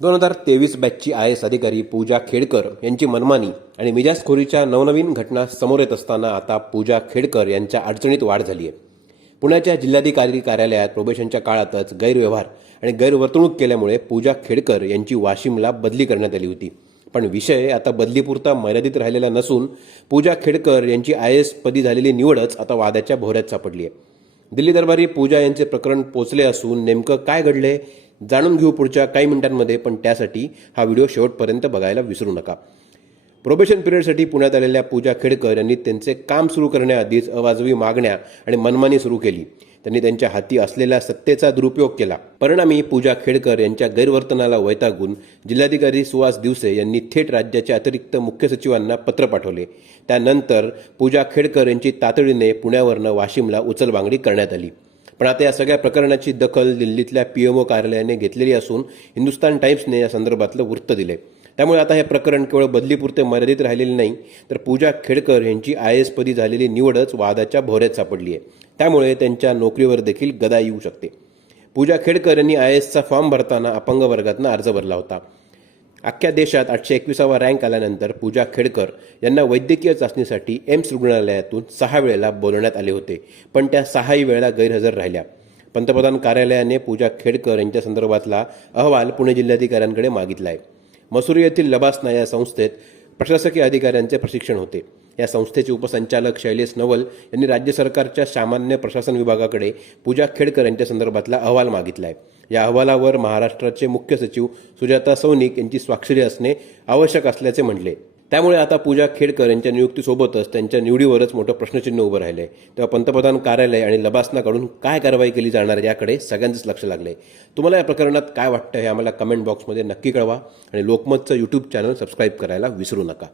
दोन हजार तेवीस बॅचची आय एस अधिकारी पूजा खेडकर यांची मनमानी आणि मिजाजखोरीच्या नवनवीन घटना समोर येत असताना आता पूजा खेडकर यांच्या अडचणीत वाढ झाली आहे. पुण्याच्या जिल्हाधिकारी कार्यालयात प्रोबेशनच्या काळातच गैरव्यवहार आणि गैरवर्तणूक केल्यामुळे पूजा खेडकर यांची वाशिमला बदली करण्यात आली होती. पण विषय आता बदलीपुरता मर्यादित राहिलेला नसून पूजा खेडकर यांची आय एस पदी झालेली निवडच आता वादाच्या भोऱ्यात सापडली आहे. दिल्ली दरबारी पूजा यांचे प्रकरण पोचले असून नेमकं काय घडले जाणून घेऊ पुढच्या काही मिनिटांमध्ये पण त्यासाठी हा व्हिडिओ शेवटपर्यंत बघायला विसरू नका. प्रोबेशन पिरियडसाठी पुण्यात आलेल्या पूजा खेडकर यांनी त्यांचे काम सुरू करण्याआधीच अवाजवी मागण्या आणि मनमानी सुरू केली. त्यांनी त्यांच्या हाती असलेल्या सत्तेचा दुरुपयोग केला. परिणामी पूजा खेडकर यांच्या गैरवर्तनाला वैतागून जिल्हाधिकारी सुहास दिवसे यांनी थेट राज्याच्या अतिरिक्त मुख्य सचिवांना पत्र पाठवले. त्यानंतर पूजा खेडकर यांची तातडीने पुण्यावरनं वाशिमला उचलबांगडी करण्यात आली. पण आता या सगळ्या प्रकरणाची दखल दिल्लीतल्या पीएमओ कार्यालयाने घेतलेली असून हिंदुस्तान टाईम्सने या संदर्भातलं वृत्त दिले त्यामुळे आता हे प्रकरण केवळ बदलीपुरते मर्यादित राहिलेले नाही तर पूजा खेडकर यांची आय एस पदी झालेली निवडच वादाच्या भोऱ्यात सापडली आहे. त्यामुळे त्यांच्या नोकरीवर देखील गदा येऊ शकते. पूजा खेडकर यांनी आय एसचा फॉर्म भरताना अपंग वर्गातनं अर्ज भरला होता. अख्ख्या देशात आठशे एकविसावा रँक आल्यानंतर पूजा खेडकर यांना वैद्यकीय चाचणीसाठी एम्स रुग्णालयातून सहा वेळेला बोलवण्यात आले होते पण त्या सहाही वेळेला गैरहजर राहिल्या. पंतप्रधान कार्यालयाने पूजा खेडकर यांच्या संदर्भातला अहवाल पुणे जिल्हाधिकाऱ्यांकडे मागितला आहे मसुरी येथील लबासना या संस्थेत प्रशासकीय अधिकाऱ्यांचे प्रशिक्षण होते. या संस्थेचे उपसंचालक शैलेश नवल यांनी राज्य सरकारच्या सामान्य प्रशासन विभागाकडे पूजा खेडकर यांच्या संदर्भातला अहवाल मागितला आहे या अहवालावर महाराष्ट्राचे मुख्य सचिव सुजाता सौनिक यांची स्वाक्षरी असणे आवश्यक असल्याचे म्हटले. त्यामुळे आता पूजा खेडकर यांच्या नियुक्तीसोबतच त्यांच्या निवडीवरच मोठं प्रश्नचिन्ह उभं राहिलं आहे तेव्हा पंतप्रधान कार्यालय आणि लबासनाकडून काय कारवाई केली जाणार याकडे सगळ्यांचंच लक्ष लागले. तुम्हाला या प्रकरणात काय वाटतं हे आम्हाला कमेंट बॉक्समध्ये नक्की कळवा आणि लोकमतचं यूट्यूब चॅनल सबस्क्राईब करायला विसरू नका.